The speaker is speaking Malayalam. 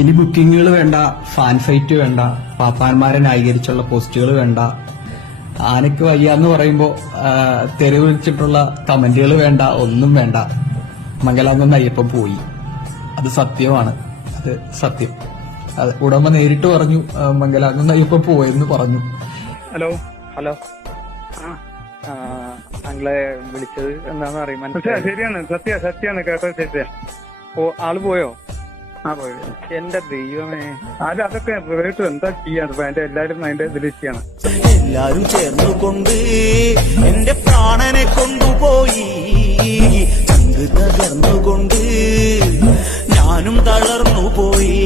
ഇനി ബുക്കിങ്ങുകൾ വേണ്ട, ഫാൻ ഫൈറ്റ് വേണ്ട, പാപ്പാന്മാരെ ന്യായീകരിച്ചുള്ള പോസ്റ്റുകൾ വേണ്ട, ആനയ്ക്ക് വയ്യാന്ന് പറയുമ്പോ തെരുവ് വെച്ചിട്ടുള്ള കമന്റുകൾ വേണ്ട, ഒന്നും വേണ്ട. മംഗലാംകുന്ന് അയ്യപ്പൻ പോയി, അത് സത്യമാണ്, അത് സത്യം. അത് ഉടമ നേരിട്ട് പറഞ്ഞു, മംഗലാംകുന്ന് അയ്യപ്പൻ പോയെന്ന് പറഞ്ഞു. ഹലോ ഹലോ താങ്കളെ വിളിച്ചത് എന്താന്ന് അറിയാൻ ശരിയാണ്, സത്യാണ് കേട്ടത് ശരിയാ. ആള് പോയോ? ആ പോയി. എന്റെ ദൈവമേ, അതൊക്കെ കേട്ടു, എന്താ ചെയ്യാൻ അതിന്റെ എല്ലാരും അതിന്റെ ഇതിലിരിക്കുകയാണ്. എല്ലാരും ചേർന്നുകൊണ്ട് എന്റെ പ്രാണനെ കൊണ്ടുപോയി, ചങ്ക് തകർന്നുകൊണ്ട് ഞാനും തളർന്നു പോയി.